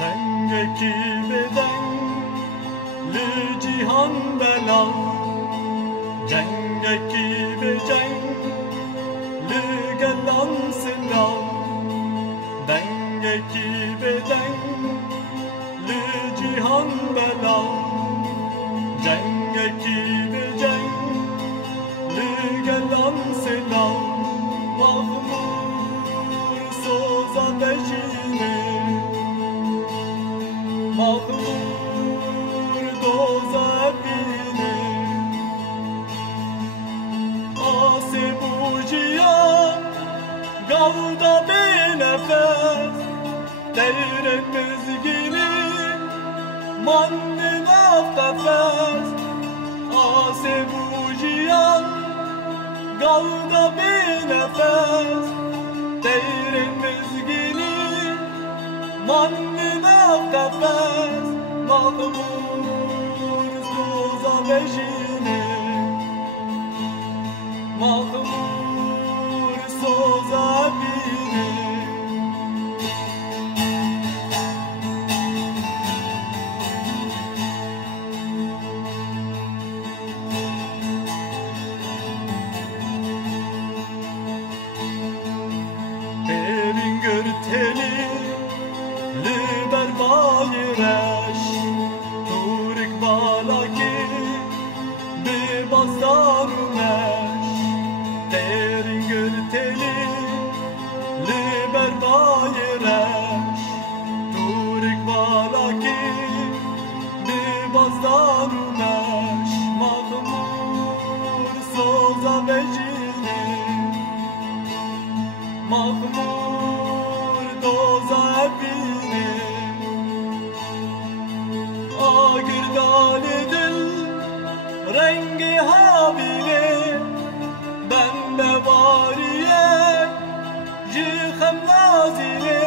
دنگکی بدن لجیهان بلا جنگکی به جنگ لگلان سلا دنگکی بدن لجیهان بلا جنگکی به جنگ لگلان سلا مغمور سوزا بجینه مغمور دوزا بینه آسمو جیان گودا به نفس دیر مزگینی ماندن اف قفس آسمو جیان گودا به نفس دیر مزگینی ماندن اف قفس مغمور سوزا بجینه مغمور سوزا بینه برین گرتلی لبر بایرش تورک بالا کی به بازدارونش برین گرتلی لبر بایرش تورک بالا کی به بازدارونش مغمور سوزا بجینه مغمور دوزا بینه آگردال دل رنگی ها بینه بنده باریه جیخم نازینه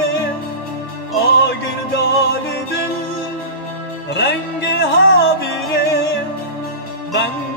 آگردال دل رنگی ها بینه بنده